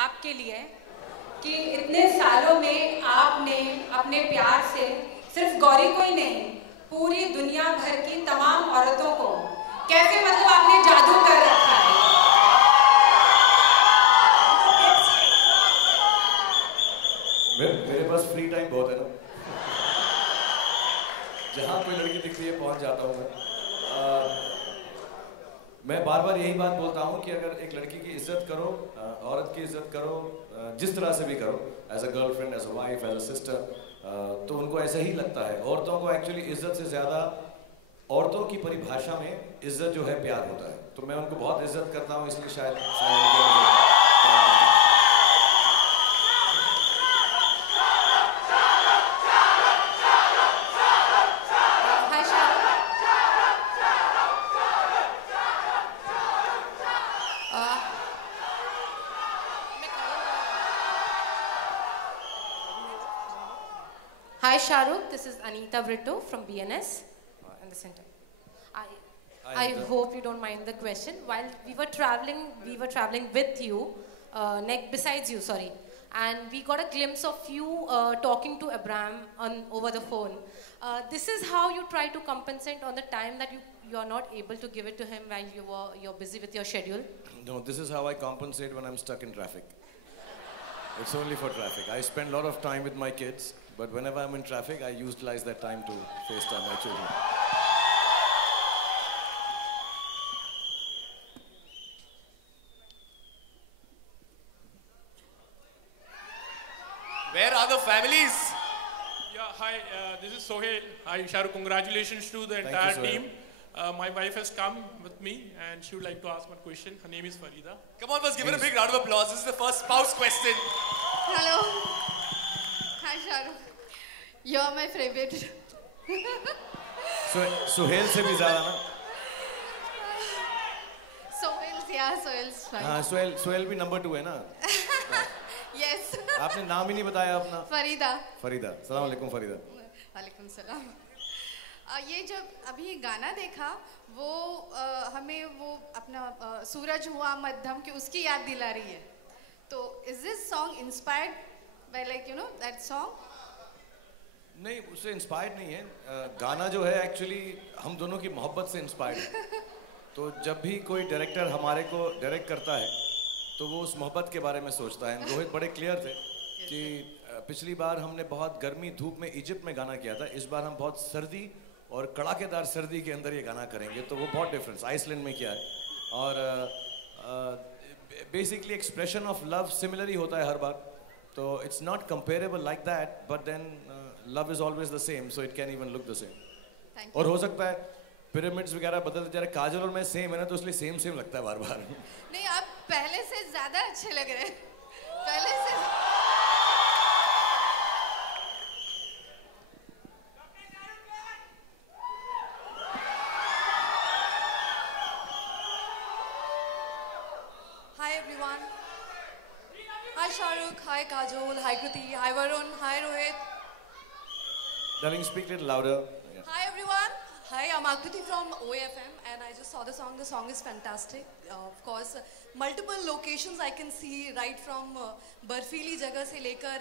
आपके लिए कि इतने सालों में आपने अपने प्यार से सिर्फ गौरी को ही नहीं, पूरी दुनिया भर की तमाम औरतों को कैसे मतलब आपने जादू कर रखा है। मेरे पास फ्री टाइम बहुत है ना, जहाँ कोई लड़की दिखती है पहुँच जाता हूँ मैं बार बार यही बात बोलता हूँ कि अगर एक लड़की की इज्जत करो, औरत की इज्जत करो, जिस तरह से भी करो, as a girlfriend, as a wife, as a sister, तो उनको ऐसा ही लगता है। औरतों को एक्चुअली इज्जत से ज़्यादा, औरतों की परिभाषा में इज्जत जो है प्यार होता है, तो मैं उनको बहुत इज्जत करता हूँ, इसलिए शायद Hi Shahrukh, this is Anita Brito from BNS in the center. I hope you don't mind the question. While we were traveling with you, besides you, sorry, and we got a glimpse of you talking to Abraham over the phone. This is how you try to compensate on the time that you are not able to give it to him while you're busy with your schedule. No, this is how I compensate when I'm stuck in traffic. It's only for traffic. I spend a lot of time with my kids, but whenever I'm in traffic, I utilize that time to FaceTime my children. Where are the families? Yeah, hi, this is Sohail. Hi, Shahrukh, congratulations to the entire team. My wife has come with me and she would like to ask one question. Her name is Farida. Come on, let's give her a big round of applause. This is the first spouse question. Hello. Hi, Shahrukh. You're my favorite. Sohail से भी ज़्यादा ना? Sohail's fine. हाँ, Sohail भी number 2 है ना? Yes. आपने नाम ही नहीं बताया अपना? फरीदा. सलाम अलैकुम फरीदा. वालेकुम सलाम. ये जब अभी गाना देखा वो हमें वो अपना सूरज हुआ मध्यम की उसकी याद दिला रही है. तो is this song inspired by that song? नहीं, उससे इंस्पायर्ड नहीं है. गाना जो है एक्चुअली हम दोनों की मोहब्बत से इंस्पायर्ड है. तो जब भी कोई डायरेक्टर हमारे को डायरेक्ट करता है तो वो उस मोहब्बत के बारे में सोचता है. रोहित बड़े क्लियर थे कि पिछली बार हमने बहुत गर्मी धूप में इजिप्ट में गाना किया था, इस बार हम बहुत सर्दी और कड़ाकेदार सर्दी के अंदर ये गाना करेंगे. तो वो बहुत डिफरेंस आइसलैंड में किया है. और basically expression of love similar ही होता है हर बार. तो it's not comparable like that, but then love is always the same, so it can even look the same. और हो सकता है पिरामिड्स वगैरह बदलते जा रहे, काजल और मैं सेम है ना, तो इसलिए सेम लगता है बार बार. नहीं, आप पहले से ज्यादा अच्छे लग रहे हैं. पहले से Hi everyone. Hi Shahrukh, hi Kajol, hi Kriti, hi Varun, hi Rohit. Darling, speak a little louder. Yeah. Hi everyone. Hi, I'm Akriti from OAFM and I just saw the song. The song is fantastic. Of course, multiple locations I can see right from Barfili jagah se lekar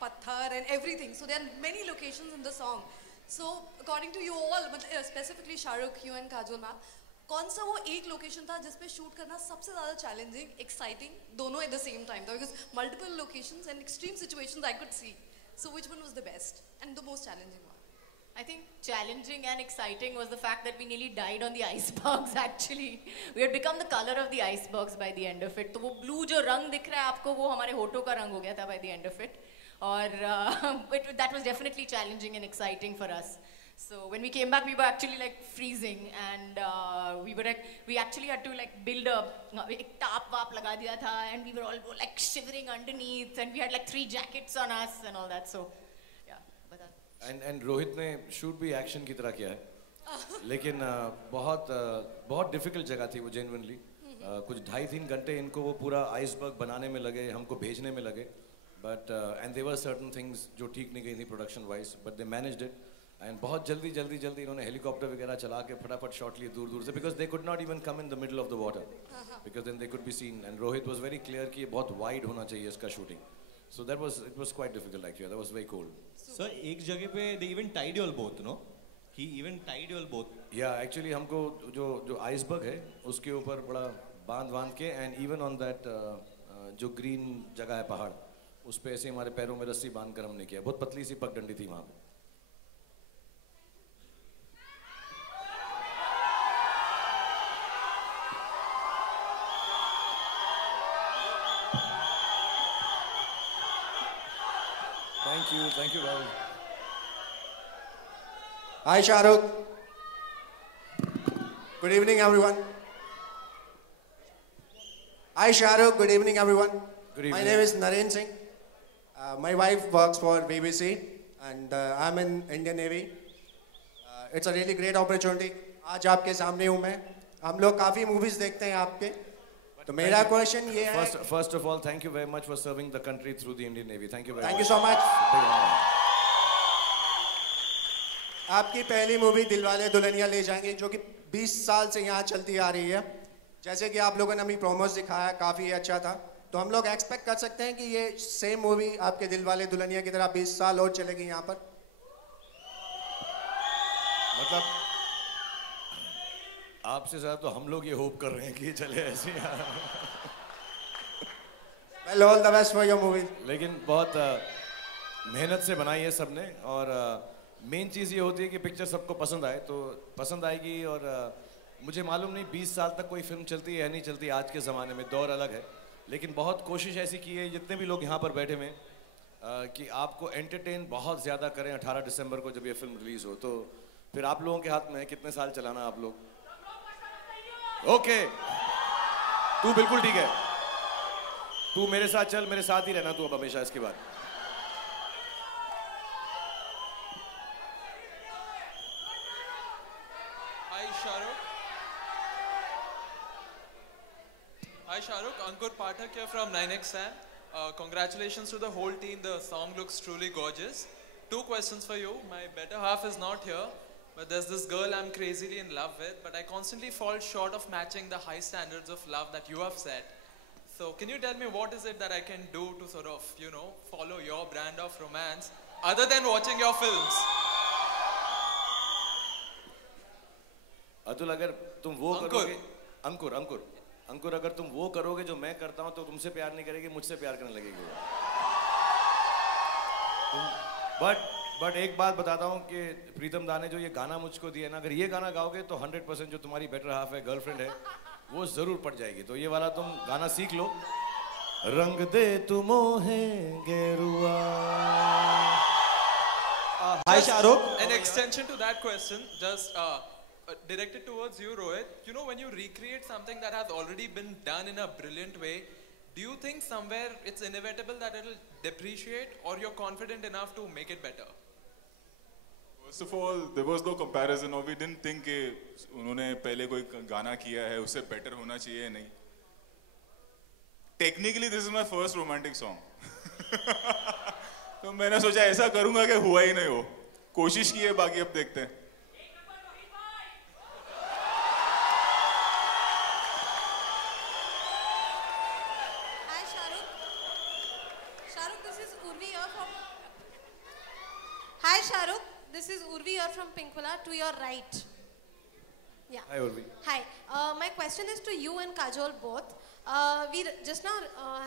Patthar and everything. So there are many locations in the song. So according to you all, specifically Shahrukh, you and Kajol ma'am, कौन सा वो एक location था जिस पे shoot करना सबसे ज़्यादा चैलेंजिंग, एक्साइटिंग दोनों एट द सेम टाइम था? Because multiple locations and extreme situations I could see. So which one was the best and the most challenging one? I think challenging and exciting was the fact that we nearly died on the icebergs actually. We had become the color of the icebergs by the end of it. तो वो blue जो रंग दिख रहा है आपको वो हमारे होठों का रंग हो गया था by the end of it. और that was definitely challenging and exciting for us. So when we came back, we were actually like freezing, and we actually had to like build एक टाप वाप लगा दिया था, and we were all like shivering underneath, and we had like 3 jackets on us and all that. So yeah, and Rohit ने shoot भी action की तरह किया है, लेकिन बहुत डिफिकल्ट जगह थी वो जेन्युइनली. कुछ 2.5-3 घंटे इनको वो पूरा आइसबर्ग बनाने में लगे, हमको भेजने में लगे. But and there were certain things जो ठीक नहीं गई थी production wise, but they managed it. And बहुत जल्दी इन्होंने हेलीकॉप्टर वगैरह चला के फटाफट शॉट लिए दूर से, because they could not even come in the middle of the water, because then they could be seen, and Rohit was very clear कि ये बहुत वाइड होना चाहिए इसका shooting, so that was it was quite difficult actually, that was very cool. Sir एक जगह पे they even tied you all both, no, he even tied you all both. या एक्चुअली हमको जो आइसबर्ग है उसके ऊपर बड़ा बांध के, एंड इवन ऑन दैट जो ग्रीन जगह है पहाड़, उस पे ऐसे हमारे पैरों में रस्सी बांध कर हमने किया. बहुत पतली सी पगडंडी थी वहां पे. Thank you, Rahul. Hi, Shahrukh. Good evening, everyone. Hi, Shahrukh. Good evening, everyone. Good evening. My name is Naren Singh. My wife works for BBC, and I'm in Indian Navy. It's a really great opportunity. आज आपके सामने हूँ मैं. हम लोग काफी movies देखते हैं आपके. तो मेरा क्वेश्चन ये है. First of all, thank you very much for serving the country through the Indian Navy. Thank you very much. Thank you so much. आपकी पहली मूवी दिलवाले दुल्हनिया ले जाएंगे, जो कि 20 साल से यहाँ चलती आ रही है. जैसे कि आप लोगों ने अभी प्रोमोस दिखाया, काफी अच्छा था. तो हम लोग एक्सपेक्ट कर सकते हैं कि ये सेम मूवी आपके दिलवाले दुल्हनिया की तरह 20 साल और चलेगी यहाँ पर. मतलब आपसे ज्यादा तो हम लोग ये होप कर रहे हैं कि ये चले ऐसे. Well, all the best for your movie. लेकिन बहुत मेहनत से बनाई है सबने, और मेन चीज़ ये होती है कि पिक्चर सबको पसंद आए, तो पसंद आएगी. और मुझे मालूम नहीं 20 साल तक कोई फिल्म चलती है या नहीं चलती, आज के ज़माने में दौर अलग है, लेकिन बहुत कोशिश ऐसी की है जितने भी लोग यहाँ पर बैठे हुए कि आपको एंटरटेन बहुत ज़्यादा करें. 18 दिसंबर को जब ये फिल्म रिलीज़ हो, तो फिर आप लोगों के हाथ में है कितने साल चलाना आप लोग. ओके, तू बिल्कुल ठीक है, तू मेरे साथ चल, मेरे साथ ही रहना तू अब हमेशा इसके बाद. Hi Shahrukh, Ankur Pathak here from 9XN. Congratulations to the whole team, the song looks truly gorgeous. 2 questions for you. My better half is not here, but there's this girl I'm crazily in love with, but I constantly fall short of matching the high standards of love that you have set. So can you tell me what is it that I can do to sort of, you know, follow your brand of romance other than watching your films? Atul, अगर तुम वो करोगे, अंकुर अगर तुम वो करोगे जो मैं करता हूं, तो तुमसे प्यार नहीं करेगी, मुझसे प्यार करने लगेगी. बट एक बात बताता हूं कि प्रीतम दा ने जो ये गाना मुझको दिया ना, अगर ये गाना गाओगे तो 100% जो तुम्हारी बेटर हाफ है, गर्लफ्रेंड है, वो जरूर पड़ जाएगी. तो ये वाला तुम गाना सीख लो. रंग दे तू मोहे गेरुआ. Hi Shahrukh. An extension to that question, just directed towards you, Rohit. You know, when you recreate something that has already been done in a brilliant way, do you think somewhere it's inevitable that it'll depreciate, or you're confident enough to make it better? First of all, there was no comparison, or we didn't think कि उन्होंने पहले कोई गाना किया है उससे better होना चाहिए नहीं. Technically, this is my first romantic song. तो मैंने सोचा ऐसा करूँगा कि हुआ ही नहीं हो. कोशिश की है, बाकी अब देखते हैं. Hi Shahrukh, this is Urvi here from Pinkula, to your right. Yeah. Hi Urvi. Hi. My question is to you and Kajol both. We just now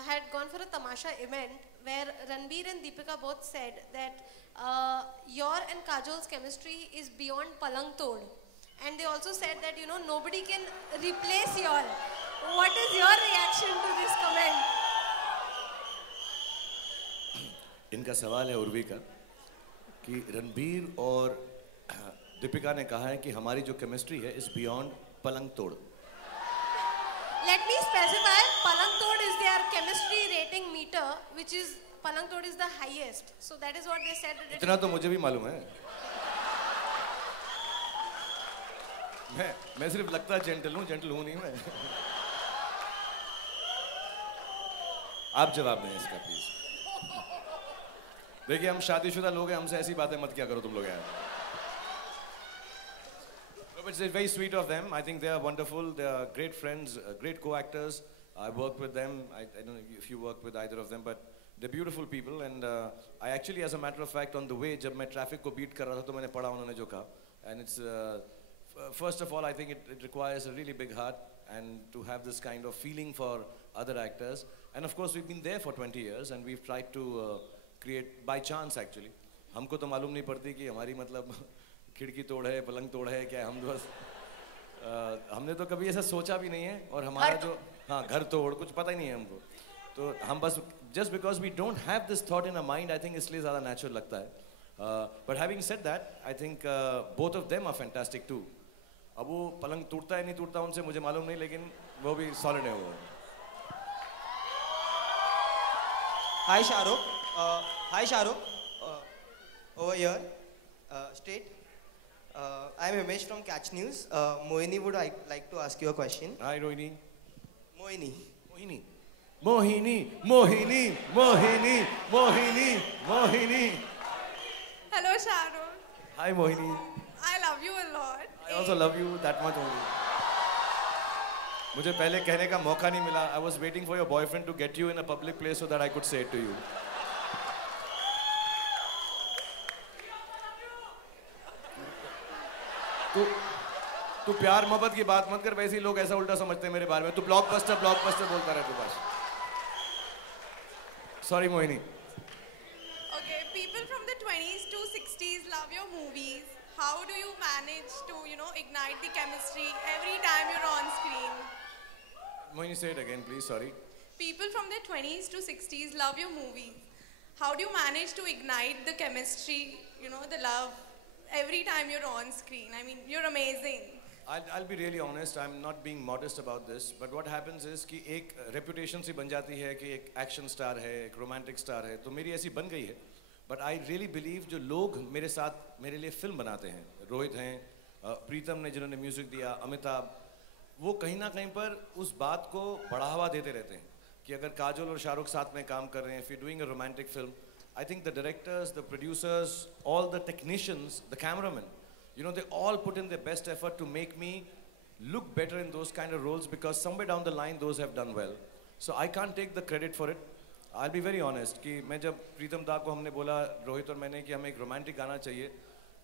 had gone for a Tamasha event where Ranbir and Deepika both said that your and Kajol's chemistry is beyond Palang Tod. And they also said that, you know, nobody can replace y'all. What is your reaction to this comment? इनका सवाल है उर्वी का कि रणबीर और दीपिका ने कहा है कि हमारी जो केमिस्ट्री है इज बियॉन्ड पलंग तोड़. Let me specify, Palang Tod is their chemistry rating meter, which is Palang Tod is the highest. So that is what they said. इतना तो मुझे भी मालूम है. मैं सिर्फ लगता जेंटल हूँ नहीं मैं. आप जवाब दें इसका प्लीज. देखिए हम शादीशुदा लोग हैं, हमसे ऐसी बातें मत क्या करो तुम लोग यार. It's very sweet of them. I think they are wonderful. They are great friends, great co-actors. I work with them. I don't know if you work with either of them, but they're beautiful people. And I actually, as a matter of fact, on the way, जब मैं traffic को beat कर रहा था, तो मैंने पढ़ा उन्होंने जो कहा. And it's first of all, I think it requires a really big heart and to have this kind of feeling for other actors. And of course, we've been there for 20 years, and we've tried to create by chance actually. हमको तो मालूम नहीं पड़ती कि हमारी मतलब खिड़की तोड़ है, पलंग तोड़ है, क्या हम बस हमने तो कभी ऐसा सोचा भी नहीं है और हमारा जो हाँ घर तोड़ कुछ पता ही नहीं है हमको तो हम बस just because we don't have this thought in our mind, I think इसलिए ज़्यादा natural लगता है. But having said that, I think both of them are fantastic too. अब वो पलंग टूटता है नहीं टूटता उनसे मुझे मालूम नहीं लेकिन वो भी solid है वो. Hi Shahrukh. Hi Shahrukh. Over here. Straight. I am Himesh from Catch News. Mohini would like to ask you a question. Hi Rohini. Mohini. Mohini. Mohini. Mohini. Mohini. Mohini. Mohini. Hello Shahrukh. Hi Mohini. I love you a lot. I also love you that much only. मुझे पहले कहने का मौका नहीं मिला. I was waiting for your boyfriend to get you in a public place so that I could say it to you. तू प्यार मोहब्बत की बात मत कर वैसे ही लोग ऐसा उल्टा समझते हैं मेरे बारे में तू ब्लॉकबस्टर बोलता रहे तू बस sorry Mohini Okay, people from the 20s to 60s love your movies. How do you manage to, ignite the chemistry every time you're on screen? Mohini, say it again, please. Sorry. People from the 20s to 60s love your movies. How do you manage to ignite the chemistry, the love every time you're on screen? I mean, you're amazing. I'll be really honest. I'm not being modest about this. But what happens is कि एक reputation सी बन जाती है कि एक action star है, एक romantic star है. तो मेरी ऐसी बन गई है. But I really believe जो लोग मेरे साथ मेरे लिए फिल्म बनाते हैं, रोहित हैं, प्रीतम ने जिन्होंने म्यूजिक दिया, अमिताभ, वो कहीं ना कहीं पर उस बात को बढ़ावा देते रहते हैं कि अगर काजोल और शाहरुख साथ में काम कर रहे हैं, if you're doing a romantic film, I think the directors, the producers, all the technicians, the cameramen, they all put in their best effort to make me look better in those kind of roles because somewhere down the line those have done well. So I can't take the credit for it. I'll be very honest कि मैं जब प्रीतम दा को हमने बोला रोहित और मैंने कि हमें एक रोमांटिक गाना चाहिए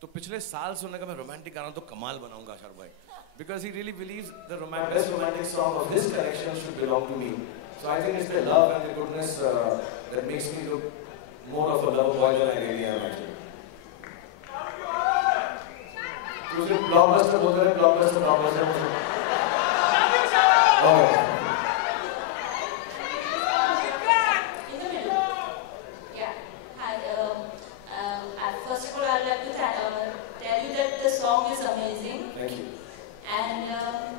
तो पिछले साल सुनने का मैं रोमांटिक गाना तो कमाल बनाऊंगा शाहरुख भाई because he really believes the best romantic song of his collection should belong to me. So I think it's the love and the goodness that makes me look more of a lover boy than I really am actually. तो सिर्फ blockbuster बोलते रहे blockbuster okay. First of all, I'd like to tell you that the song is amazing. Thank you. And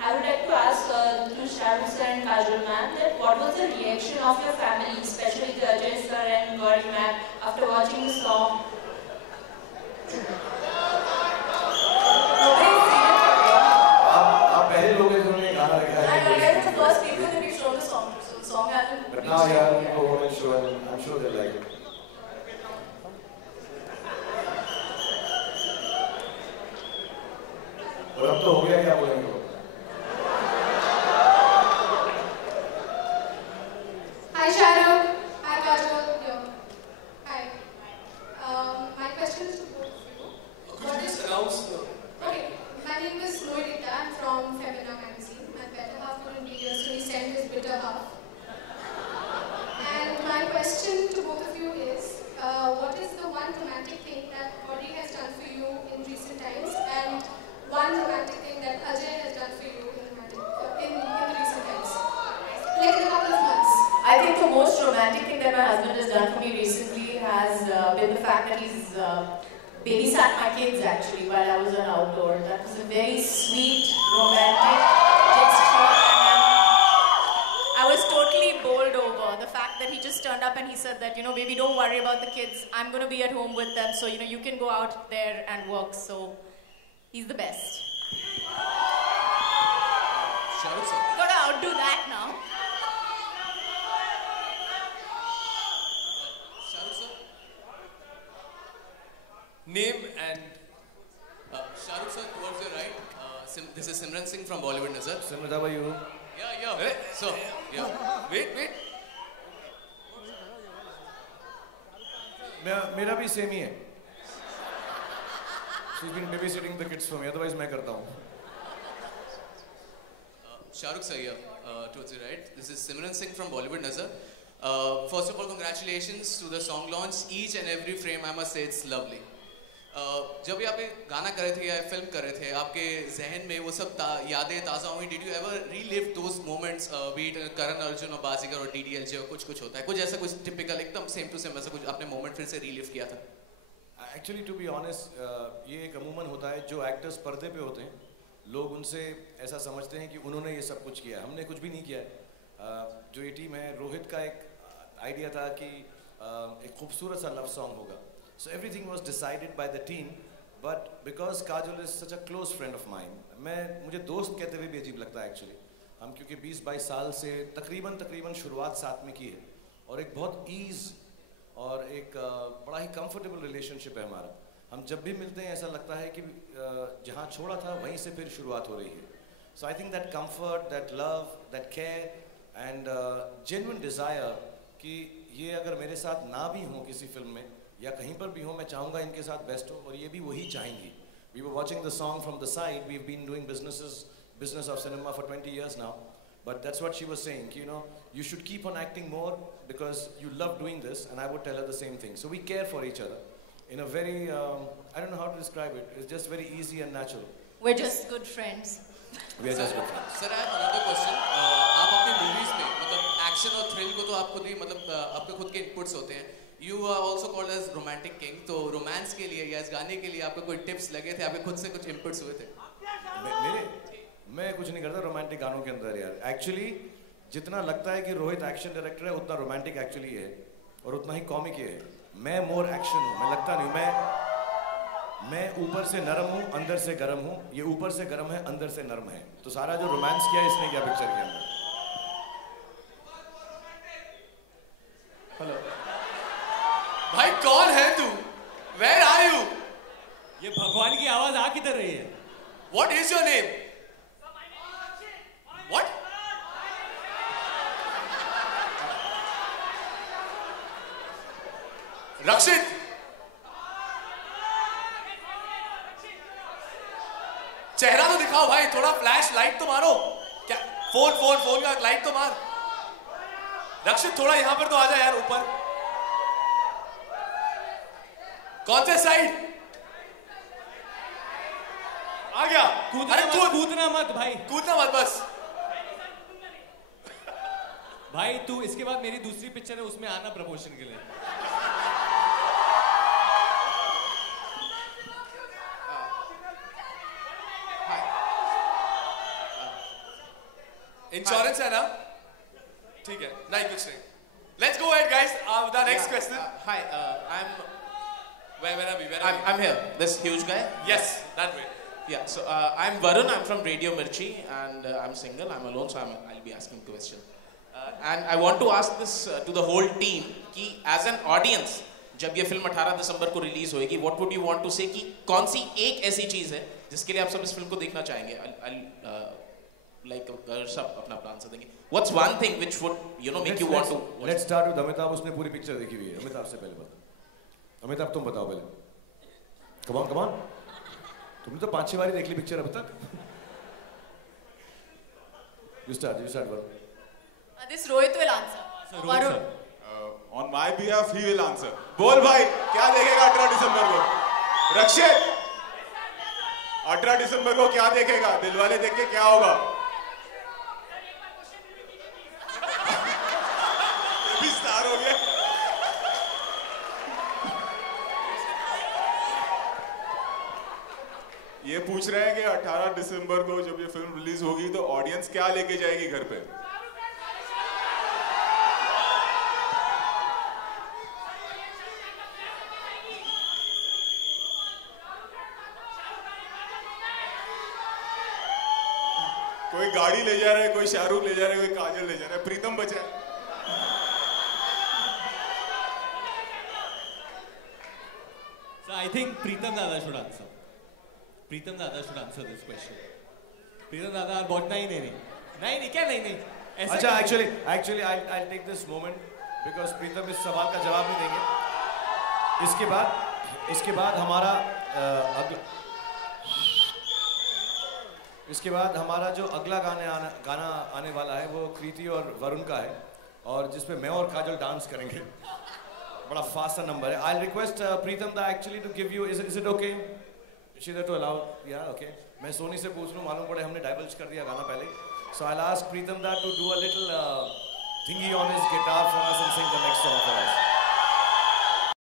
I would like to ask to Shahrukh sir and Kajol ma'am that what was the reaction of your family, especially the Ajay sir and Gauri ma'am, after watching the song? आप पहले लोग हैं जिन्होंने गाना लिखा है. I guess the first people that we showed the song to, so the song hasn't. But now, yeah, people go and show and I'm sure they like it. और अब तो हो गया क्या बोलेंगे लोग? Hi Shahrukh. Hi Kajol. Hi. My question is to both of you. Could you just announce the... Okay. My name is Moirita. I'm from Femina magazine. My better half couldn't be here, so he sent his bitter half. And my question to both of you is, what is the one romantic thing that Gauri has done for you in recent times, and one romantic thing that Ajay has done for you in the recent times? Like in a couple of months. I think the most romantic thing that my husband has done for me recently has been the fact that he's babysat my kids actually while I was on outdoor. That was a very sweet, romantic gesture. I was totally bowled over. The fact that he just turned up and he said that, baby, don't worry about the kids. I'm going to be at home with them. So, you can go out there and work. So, he's the best. Shahrukh sir. Got to outdo that now. Shahrukh sir. Name and Shahrukh sir towards your right. This is Simran Singh from Bollywood Nazar. Simran, how are you? Yeah. So, yeah. Wait. मेरा भी same ही है. She's been babysitting the kids for me. Otherwise मैं करता हूँ. Shahrukh sir here, towards your right. This is Simran Singh from Bollywood Nazar. First of all, congratulations to the song launch. Each and every frame, I must say, it's lovely. जब भी आप ये गाना कर रहे थे या फिल्म कर रहे थे, आपके जहन में वो सब यादें ताज़ा हुई. Did you ever relive those moments, be it Karan Arjun और बाजीगर और DDLJ और कुछ होता है, कुछ ऐसा कुछ typical एकदम same to same ऐसा कुछ आपने moment फिर से relive किया था? Actually, to be honest, ये एक अमूमन होता है जो एक्टर्स पर्दे पे होते हैं, लोग उनसे ऐसा समझते हैं कि उन्होंने ये सब कुछ किया है. हमने कुछ भी नहीं किया है. जो ये टीम है, रोहित का एक आइडिया था कि एक खूबसूरत सा लव सॉन्ग होगा. So everything was decided by the team, but because Kajol is such a close friend of mine, मुझे दोस्त कहते हुए भी अजीब लगता है actually. हम क्योंकि 20-22 साल से तकरीबन शुरुआत साथ में की है और एक बहुत ईज और एक बड़ा ही कंफर्टेबल रिलेशनशिप है हमारा. हम जब भी मिलते हैं ऐसा लगता है कि जहाँ छोड़ा था वहीं से फिर शुरुआत हो रही है. So I think that comfort, that love, that care and genuine desire कि ये अगर मेरे साथ ना भी हो किसी फिल्म में या कहीं पर भी हो, मैं चाहूँगा इनके साथ बेस्ट हो और ये भी वही चाहेंगी. We were watching the song from the side. We've been doing business of cinema for 20 years now. But that's what she was saying, you know, you should keep on acting more because you love doing this, and I would tell her the same thing. So we care for each other in a very, I don't know how to describe it. It's just very easy and natural. We're just good friends. We are just good friends. Sir, I have another question. आप अपनी movies में मतलब action और thrill को तो आप खुद ही मतलब आपके खुद के inputs होते हैं. You are also called as romantic king. तो romance के लिए या इस गाने के लिए आपको कोई tips लगे थे? आपके खुद से कुछ inputs हुए थे? मैं कुछ नहीं करता रोमांटिक गानों के अंदर यार. एक्चुअली जितना लगता है कि रोहित एक्शन डायरेक्टर है उतना रोमांटिक एक्चुअली है और उतना ही कॉमिक है. मैं मोर एक्शन हूँ. मैं लगता नहीं. मैं ऊपर से नरम हूँ, अंदर से गर्म हूँ. ये ऊपर से गर्म है, अंदर से नरम है. तो सारा जो रोमांस किया इसने किया पिक्चर के अंदर. हेलो भाई, कौन है तू? Where are you? ये भगवान की आवाज आ किधर रही है? What is your name? What? रक्षित. चेहरा तो दिखाओ भाई, थोड़ा फ्लैश लाइट तो मारो. क्या फोन का लाइट तो मार. रक्षित थोड़ा यहां पर तो आ जा यार ऊपर. कौन से साइड? आ गया. कूदना मत भाई. कूदना मत बस. भाई तू इसके बाद मेरी दूसरी पिक्चर है उसमें आना प्रमोशन के लिए. इंश्योरेंस है ना? ठीक है. नहीं कुछ नहीं. Let's go ahead guys. The next question. Hi, Where are we? I'm here. This huge guy. Yes, that way. Yeah. So I'm Varun. I'm from Radio Mirchi, and I'm single. I'm alone, so I'll be asking a question. And I want to ask this to the whole team. कि as an audience, जब ये film 18 दिसंबर को release होएगी, what would you want to say? कि कौन सी एक ऐसी चीज है जिसके लिए आप सब इस फिल्म को देखना चाहेंगे? Like सब अपना प्लान से देंगे. What's one thing which would make you want to? Let's start with Amitabh. उसने पूरी पिक्चर देखी हुई है. अमिताभ से पहले बता. अमिताभ तुम बताओ पहले. Come on. तुमने तो 5-6 बार देख ली पिक्चर अब तक. You start Varun. This Rohit will answer. Varun. On my behalf, he will answer. बोल भाई, क्या देखेगा 18 दिसंबर को? रक्षित, 18 दिसंबर को क्या देखेगा? दिलवाले देख के क्या होगा? ये भी स्टार हो गया. ये पूछ रहे हैं कि 18 दिसंबर को जब ये फिल्म रिलीज होगी तो ऑडियंस क्या लेके जाएगी घर पे? कोई गाड़ी ले जा रहा है, कोई शाहरुख ले जा रहा है, कोई काजल ले जा रहा है, प्रीतम बचा है. So I think Pritam Dada should answer. Pritam Dada should answer this question. प्रीतम दादा बहुत नहीं क्या नहीं अच्छा actually I take this moment because Pritam इस सवाल का जवाब नहीं देंगे। इसके बाद हमारा जो अगला गाना आने वाला है वो कृति और वरुण का है और जिसपे मैं और काजल डांस करेंगे। बड़ा फास्ट नंबर है। आई request Pritam da actually to give you is it okay whether to allow या ओके। मैं सोनी से पूछ लूँ, मालूम पड़े हमने डाइवर्ज कर दिया गाना पहले। सो आई ask Pritam da to do a little thingy on his guitar for us and sing the next song for us.